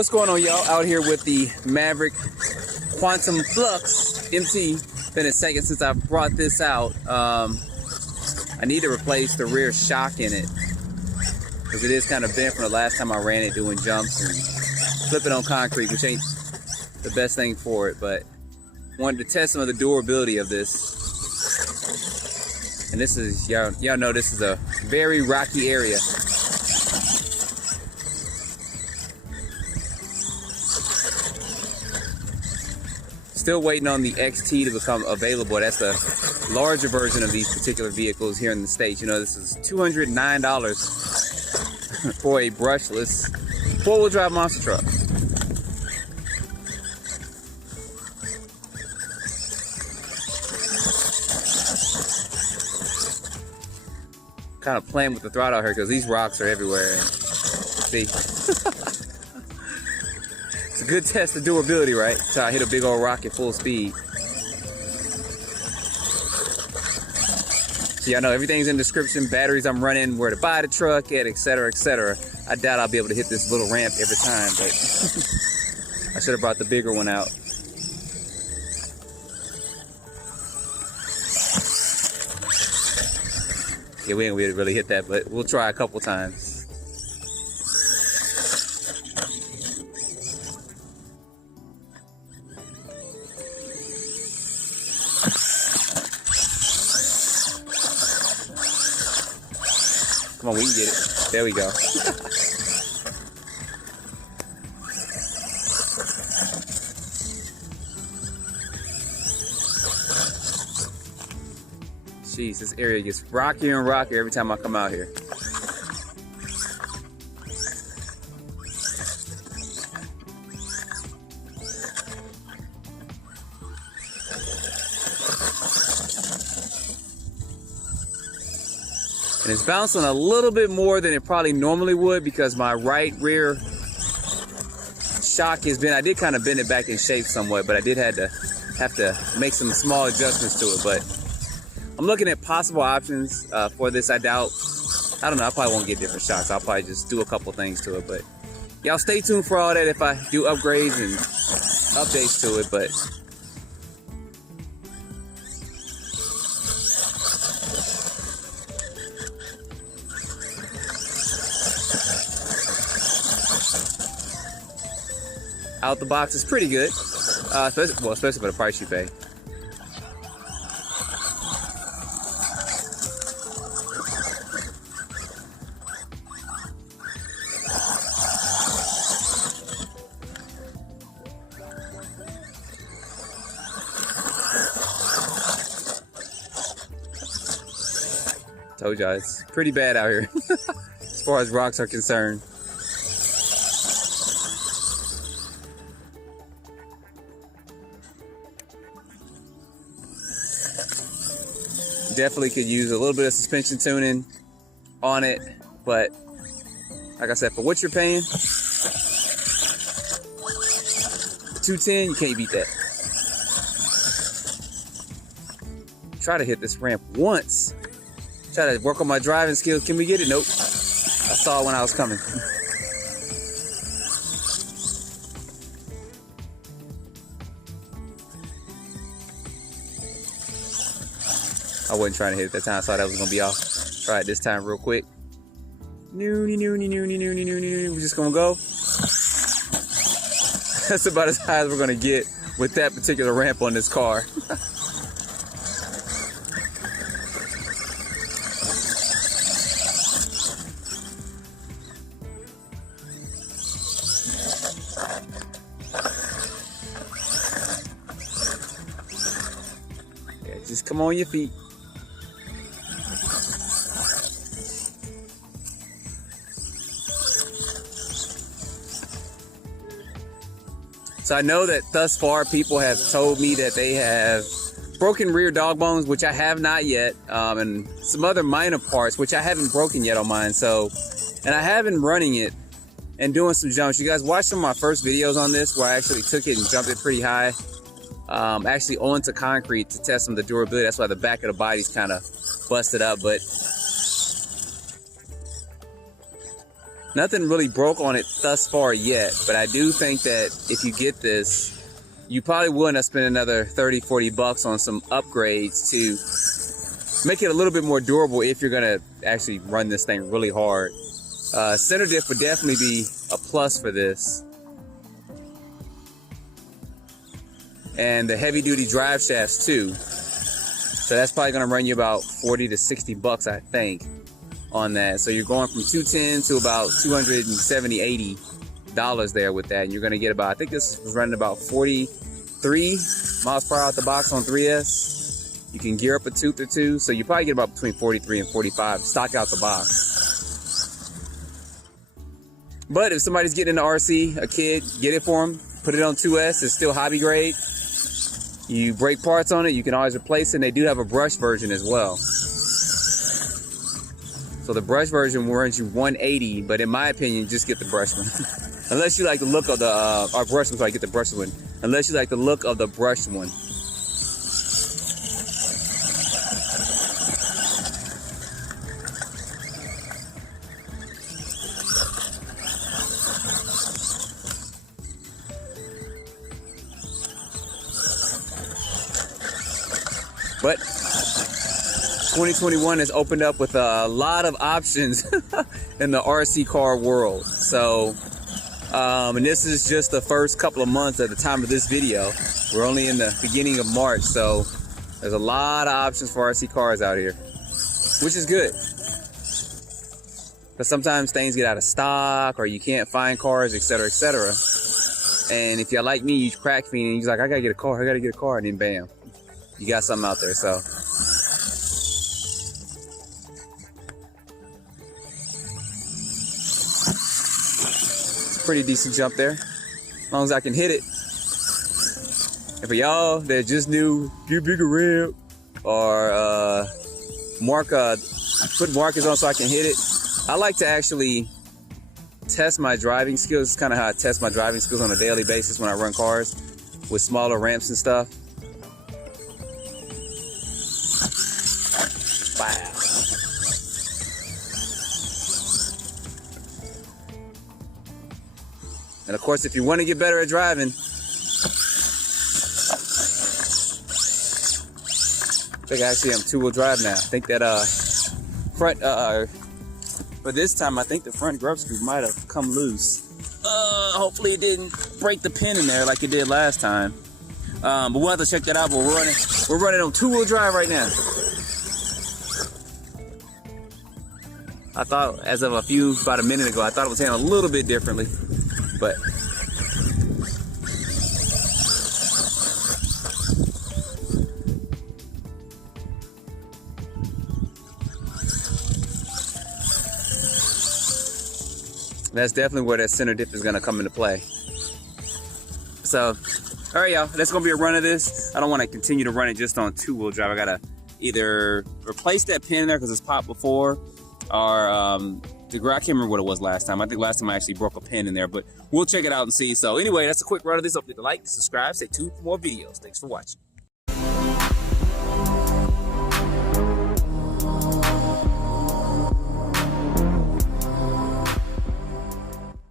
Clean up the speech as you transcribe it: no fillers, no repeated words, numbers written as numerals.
What's going on, y'all? Out here with the Maverick Quantum Flux MT. Been a second since I brought this out. I need to replace the rear shock in it because it is kind of bent from the last time I ran it doing jumps and flipping on concrete, which ain't the best thing for it, but wanted to test some of the durability of this. And this is, y'all know this is a very rocky area. Still waiting on the XT to become available. That's the larger version of these particular vehicles here in the States. You know, this is $209 for a brushless four-wheel drive monster truck. Kind of playing with the throttle out here because these rocks are everywhere. See? It's a good test of durability, right? So I hit a big old rock at full speed. So y'all know everything's in the description, batteries I'm running, where to buy the truck at, etc., etc. I doubt I'll be able to hit this little ramp every time, but I should have brought the bigger one out. Yeah, we ain't gonna really hit that, but we'll try a couple times. Come on, we can get it. There we go. Jeez, this area gets rockier and rockier every time I come out here. And it's bouncing a little bit more than it probably normally would because my right rear shock has been, I did kind of bend it back in shape somewhat, but I did have to make some small adjustments to it. But I'm looking at possible options for this. I don't know, I probably won't get different shocks. I'll probably just do a couple things to it. But y'all stay tuned for all that if I do upgrades and updates to it. But out the box is pretty good, especially for the price you pay. Told y'all it's pretty bad out here as far as rocks are concerned. Definitely could use a little bit of suspension tuning on it, but like I said, for what you're paying, $210, you can't beat that. Try to hit this ramp once. Try to work on my driving skills. Can we get it? Nope. I saw it when I was coming. I wasn't trying to hit it that time. I thought that was gonna be off. Try it this time real quick. We're just gonna go. That's about as high as we're gonna get with that particular ramp on this car. Yeah, just come on your feet. So I know that thus far people have told me that they have broken rear dog bones, which I have not yet, and some other minor parts, which I haven't broken yet on mine. So, and I have been running it and doing some jumps. You guys watched some of my first videos on this where I actually took it and jumped it pretty high, actually onto concrete to test some of the durability. That's why the back of the body's kind of busted up, but Nothing really broke on it thus far yet, but I do think that if you get this, you probably will end up spending another 30, 40 bucks on some upgrades to make it a little bit more durable if you're gonna actually run this thing really hard. Center diff would definitely be a plus for this. And the heavy duty drive shafts too. So that's probably gonna run you about 40 to 60 bucks, I think, on that. So you're going from 210 to about 270, 80 dollars there with that. And you're gonna get about, I think this was running about 43 miles per hour out the box on 3S. You can gear up a tooth or two. So you probably get about between 43 and 45 stock out the box. But if somebody's getting into RC, a kid, get it for them. Put it on 2S, it's still hobby grade. You break parts on it, you can always replace it. And they do have a brush version as well. So the brush version runs you 180, but in my opinion, just get the brush one. Unless you like the look of the, or brush one, so I get the brush one. Unless you like the look of the brush one. But 2021 has opened up with a lot of options in the RC car world. So, and this is just the first couple of months at the time of this video. We're only in the beginning of March, so there's a lot of options for RC cars out here, which is good. But sometimes things get out of stock or you can't find cars, etc., etc. And if you're like me, you crack fiend and you're like, I gotta get a car, and then bam, you got something out there. So pretty decent jump there, as long as I can hit it. And for y'all that just knew, get bigger rim, or put markers on so I can hit it. I like to actually test my driving skills. It's kind of how I test my driving skills on a daily basis when I run cars with smaller ramps and stuff. Wow. And of course, if you want to get better at driving, I think actually I'm two-wheel drive now. I think that front, but this time I think the front grub screw might have come loose. Hopefully it didn't break the pin in there like it did last time. But we'll have to check that out. But we're running on two-wheel drive right now. I thought, as of about a minute ago, I thought it was handled a little bit differently, but that's definitely where that center dip is going to come into play. So, all right, y'all, that's going to be a run of this. I don't want to continue to run it just on two-wheel drive. I got to either replace that pin in there because it's popped before, or I can't remember what it was last time. I think last time I actually broke a pin in there, but we'll check it out and see. So anyway, that's a quick run of this. Don't forget to like, subscribe, stay tuned for more videos. Thanks for watching.